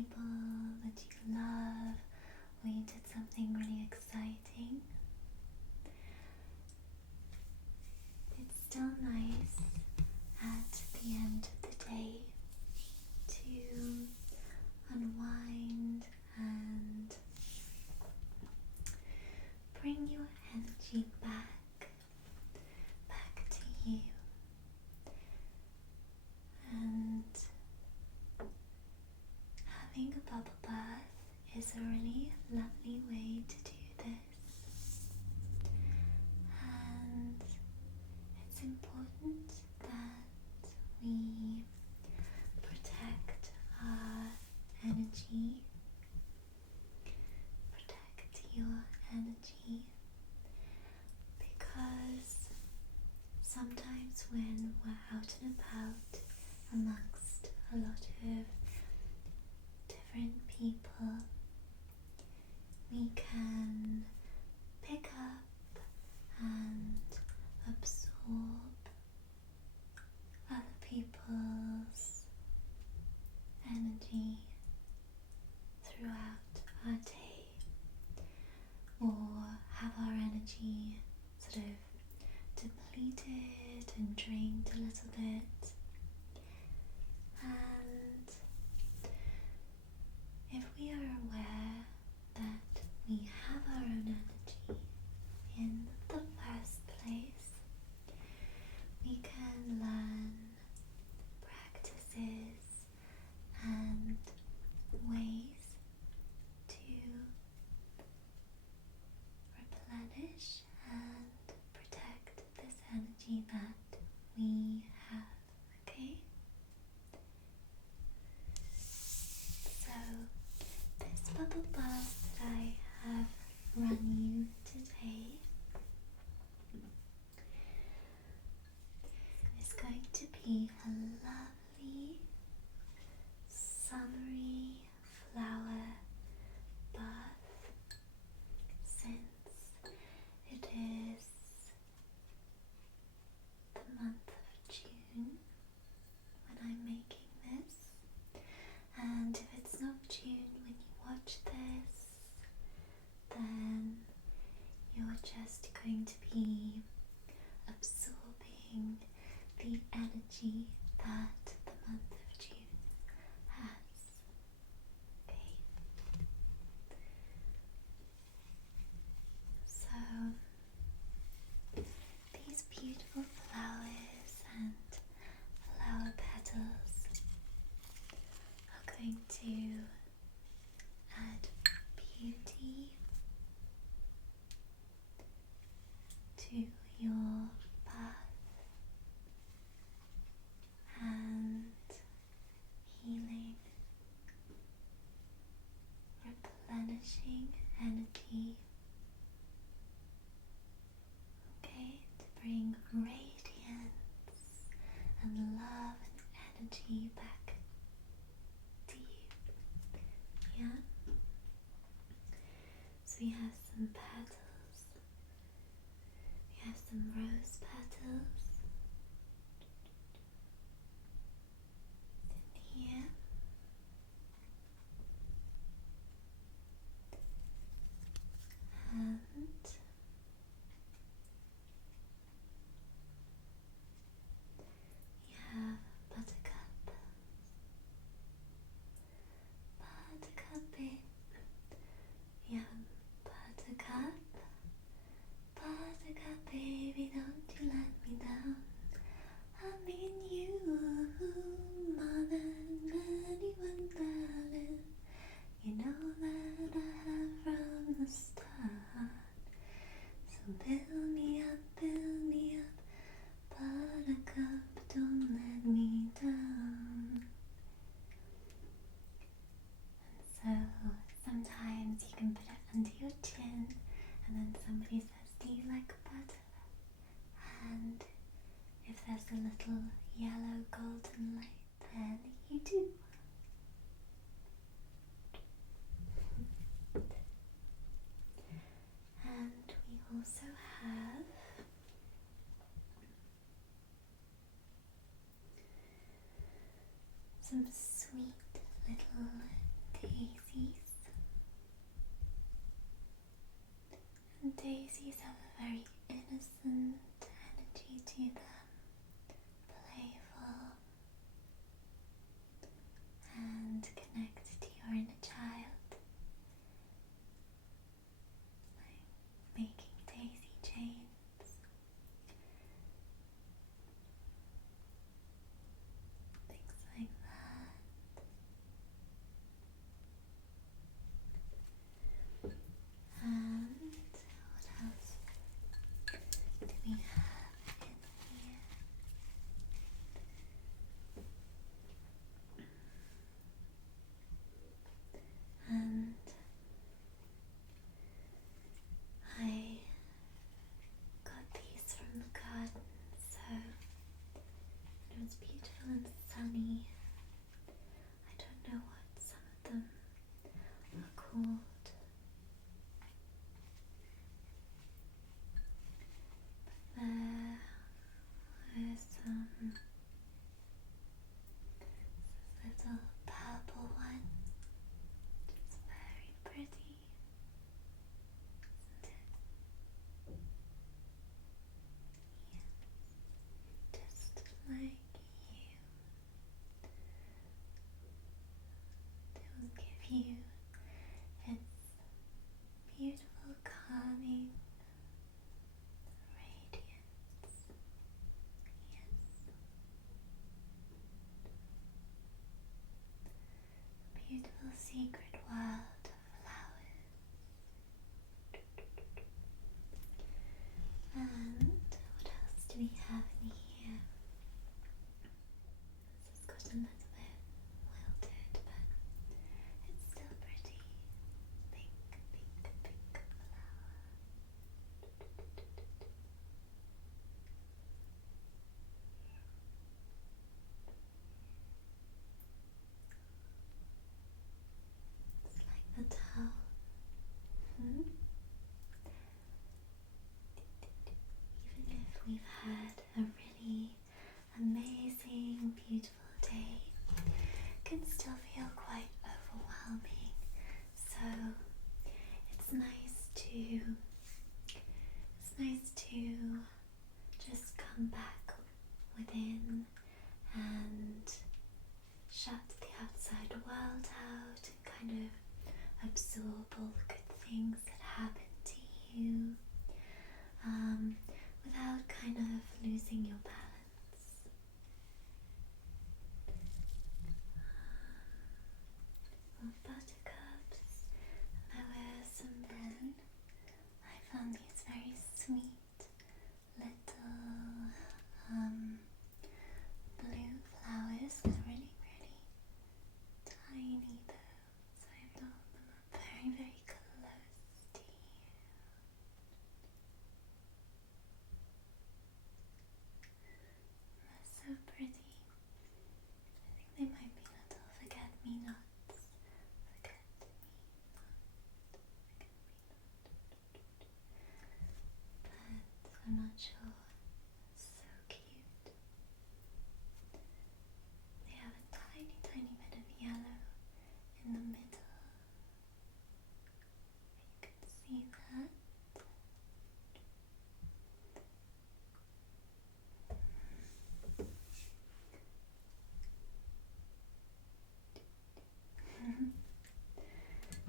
people that you love, or you did something really exciting, it's still nice at the end of the day to unwind and bring your energy back to you. And having a bubble bath is a really lovely way to do this. And it's important that we protect our energy, protect your energy, because sometimes when we're out and about amongst a lot of different people, we can pick up and absorb other people's energy throughout our day, or have our energy sort of depleted and drained a little bit. And if we are aware that we have our own energy in the first place, we can learn practices and ways to replenish and protect this energy that we have, okay? So this bubble bath that I have run you today is going to be a lovely summery flower bath, since it is the month of June when I'm making this. And if it's not June when you watch this, then you're just going to be absorbing the energy that the month of June has. Okay? So these beautiful flowers and flower petals are going to add beauty to your bath and healing, replenishing energy, okay, to bring radiance and love and energy back to you. Yeah? So we have some petals, we have some rose petals in here. And we have buttercup, babe. We have buttercup, baby, don't you let me down. I'm in you more than anyone, darling. You know that I have from the start. So build me up, buttercup, don't let me down. And so sometimes you can put it under your chin, and then somebody says, do you like butter? And if there's a little yellow golden light, then you do. And we also have some sweet little called. There is this little purple one. It's very pretty, isn't it? Yeah, just like you. It will give you its beautiful calming radiance. Yes. Beautiful secret world of flowers. And what else do we have in here? This has got a little bit wilted, but it's still pretty. Pink, pink, pink flower. It's like Petal. Even if we've had a really amazing, beautiful day, it can still feel quite overwhelming. So it's nice to just come back within and shut the outside world out and kind of absorb all the good things that happen to you, without kind of losing your balance. Buttercups, flowers, and then I found these very sweet little blue flowers. They're really, really tiny though, so I brought them up very, very close to you. They're so pretty. I think they might be little forget-me-nots. But I'm not sure. So cute. They have a tiny, tiny bit of yellow in the middle. You can see that.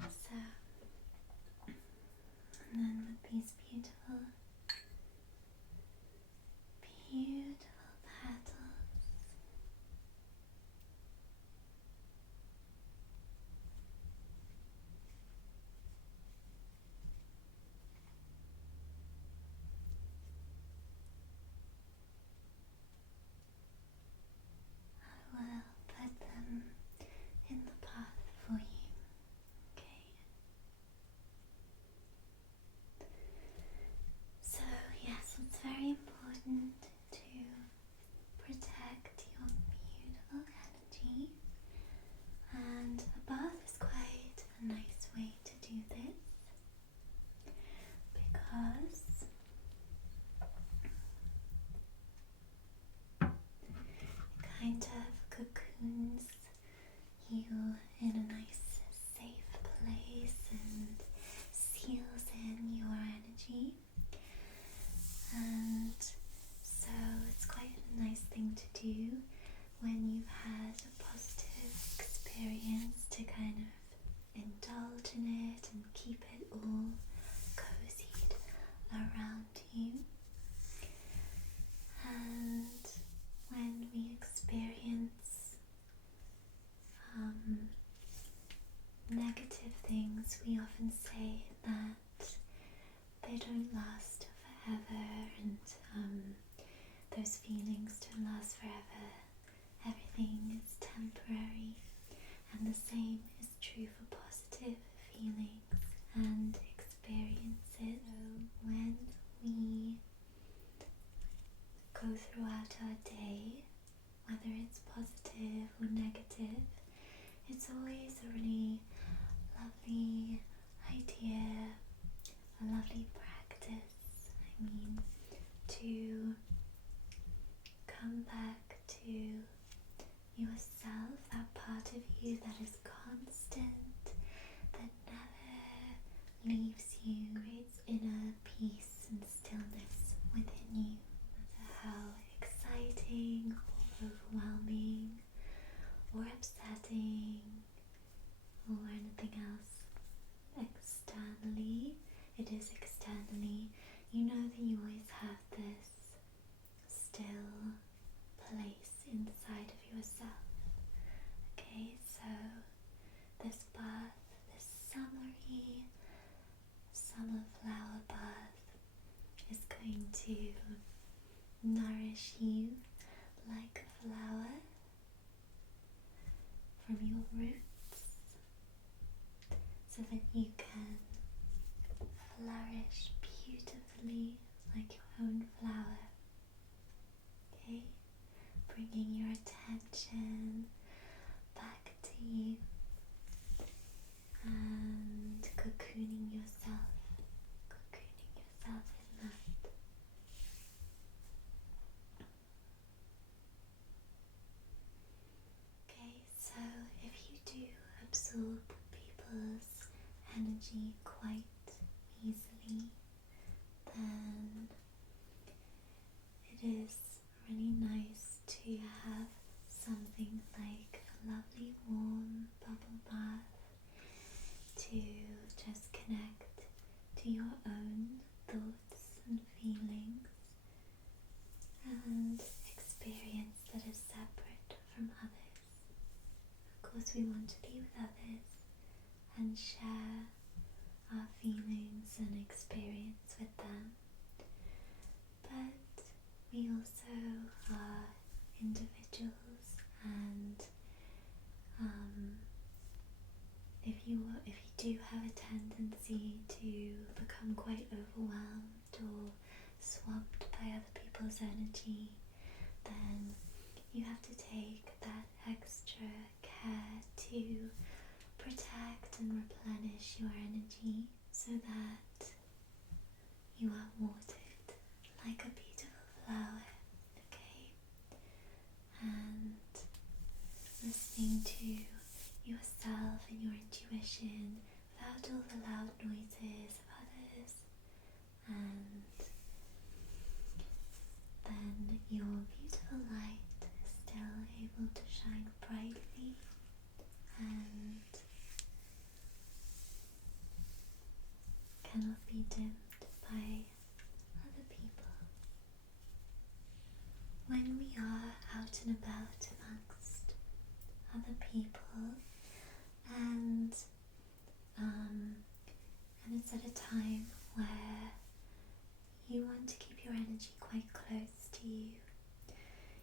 So, and then with these beautiful, beautiful petals. I will put them in the path for you, okay? So yes, it's very important to protect your beautiful energy, and a bath is quite a nice way to do this, because it kind of cocoons you in a nice safe place and seals in your energy, and so it's quite a nice thing to do when you've had a positive experience, to kind of indulge in it and keep it all cozied around you. And when we experience negative things, we often say that they don't last forever, and those feelings don't last forever. Everything is temporary, and the same is true for positive feelings and experiences. So when we go throughout our day, whether it's positive or negative, it's always a really lovely idea, a lovely practice, to come back to yourself, that part of you that is constant, that never leaves you, creates inner peace and stillness within you, no matter how exciting or overwhelming or upsetting or anything else externally, it is externally, you know that you always have this still place inside of yourself. Okay, so this bath, this summery summer flower bath is going to nourish you like a flower from your roots so that you can flourish beautifully like your own flower. Okay, bringing your attention back to you and cocooning yourself in that. Okay, so if you do absorb people's energy quite easily, then it is really nice to have something like a lovely warm bubble bath to just connect to your own thoughts and feelings and experience that is separate from others. Of course, we want to be with others and share our feelings and experience with them, but we also are individuals, and if you do have a tendency to become quite overwhelmed or swamped by other people's energy, then you have to take that extra care to protect and replenish your energy so that you are watered like a beautiful flower. Okay, and listening to yourself and your intuition without all the loud noises of others, and then your beautiful light is still able to shine brightly and cannot be dimmed by other people. When we are out and about amongst other people, and it's at a time where you want to keep your energy quite close to you,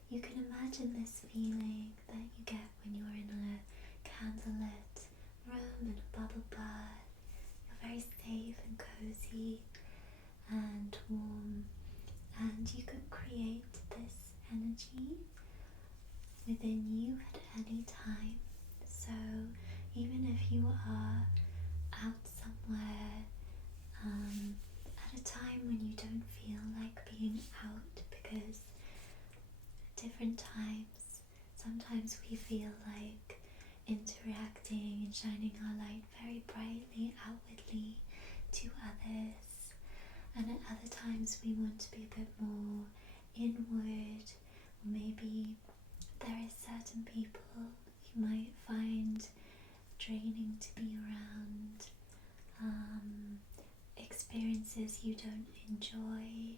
you can imagine this feeling that you get when you're in a candlelit room in a bubble bath. You're very safe and cozy and warm, and you can create this energy within you at any time. So even if you are out somewhere at a time when you don't feel like being out, because at different times, sometimes we feel like interacting and shining our light very brightly outwardly to others, and at other times we want to be a bit more inward, or maybe there is certain people you might find draining to be around, experiences you don't enjoy,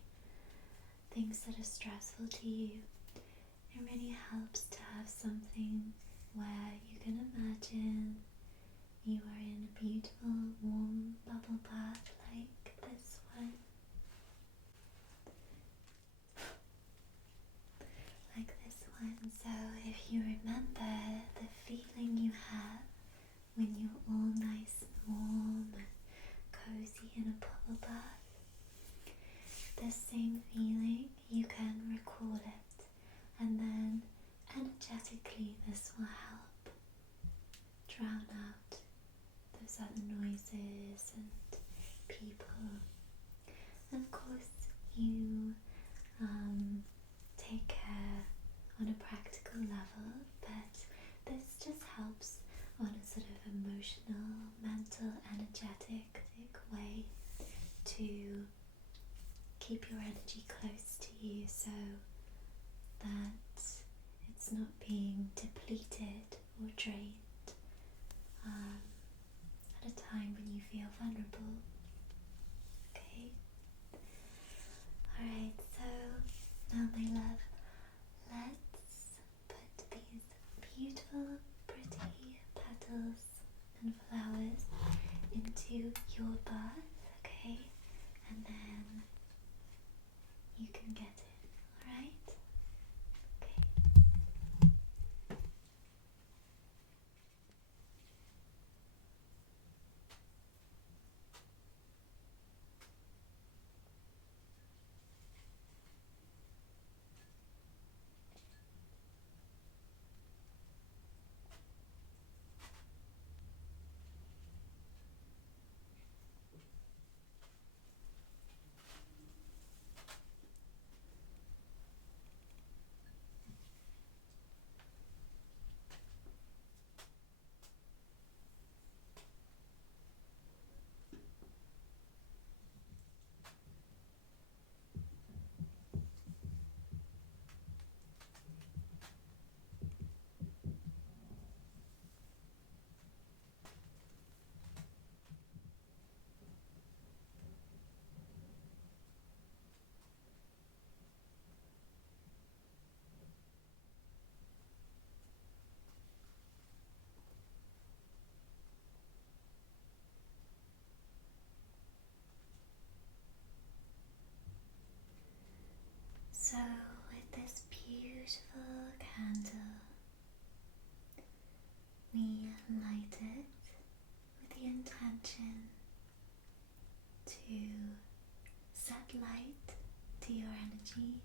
things that are stressful to you. It really helps to have something where you can imagine you are in a beautiful warm bubble bath like this one. So if you remember the feeling you have when you're all nice and warm and cozy in a bubble bath, the same feeling, you can recall it, and then energetically this will help drown out those those other noises and people. And of course, you take care on a practical level, but this just helps on a sort of emotional, mental, energetic way to keep your energy close to you so that it's not being depleted or drained at a time when you feel vulnerable. Okay? Alright, so now my love, let's put these beautiful, pretty petals and flowers into your bath, okay? And then you can get it, alright? Okay. So with this beautiful candle, we light it with the intention to set light to your energy,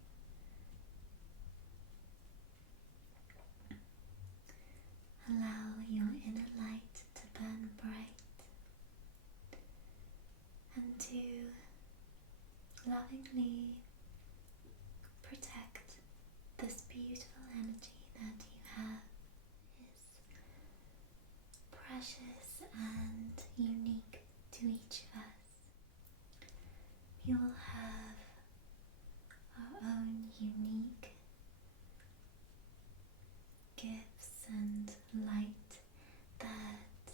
allow your inner light to burn bright, and to lovingly protect this beautiful energy that you have. Is precious and unique to each of us. We all have our own unique gifts and light that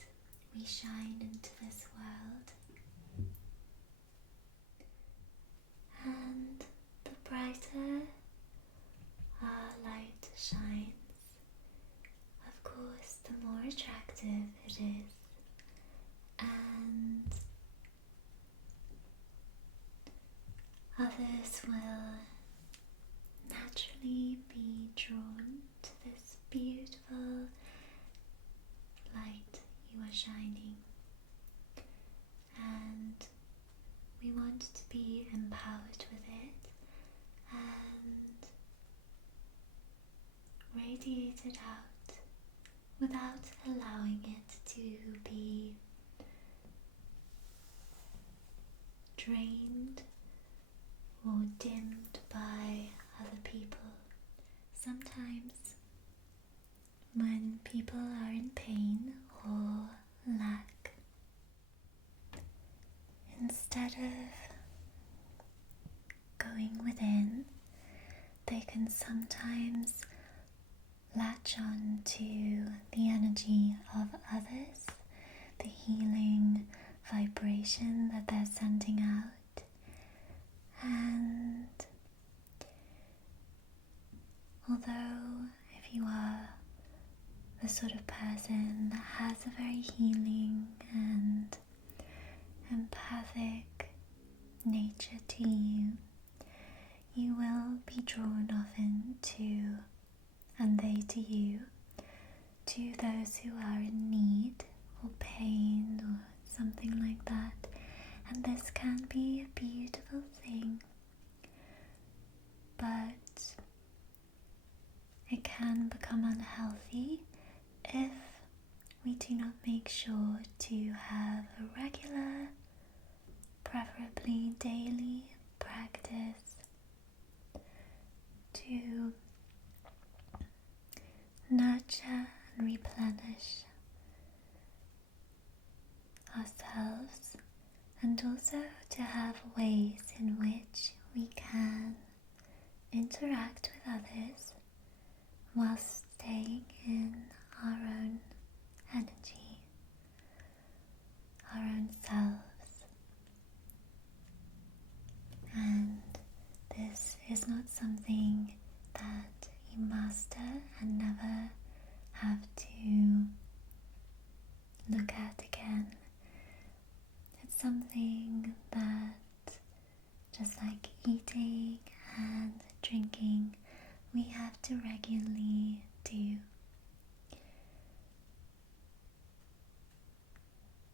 we shine into this world. And the brighter our light shines, of course, the more attractive it is, and others will naturally be drawn to this beautiful light you are shining. And we want to be empowered with it and radiate it out without allowing it to be drained or dimmed by other people. Sometimes when people are in pain or lack, instead of going within, they can sometimes latch on to the energy of others, the healing vibration that they're sending out. And although if you are the sort of person that has a very healing and empathic nature to you, you will be drawn often to, and they to you, to those who are in need or pain or something like that. And this can be a beautiful thing, but it can become unhealthy if we do not make sure to have a regular, preferably daily practice to nurture and replenish ourselves, and also to have ways in which we can interact with others whilst staying in our own energy, our own selves. And this is not something that you master and never have to look at again. It's something that, just like eating and drinking, we have to regularly do,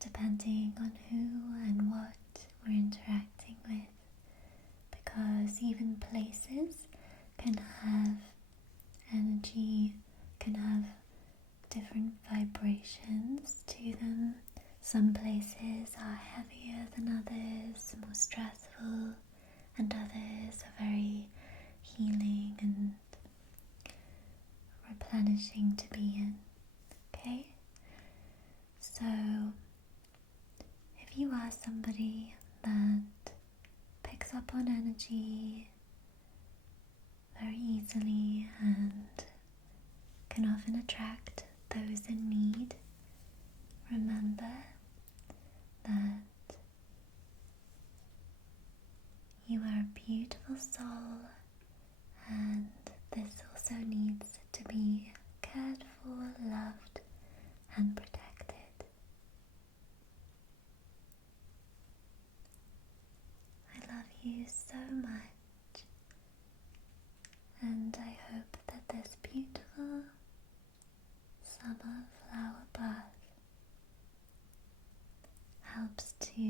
depending on who and what we're interacting with, because even places can have energy, can have different vibrations to them. Some places are heavier than others, more stressful, and others are very healing and replenishing to be in. Okay? So, if you are somebody that picks up on energy very easily and can often attract those in need, remember that you are a beautiful soul, and this also needs to be cared for, loved, and protected. I love you so much, and I hope that this beautiful summer flower bath helps to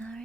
nourish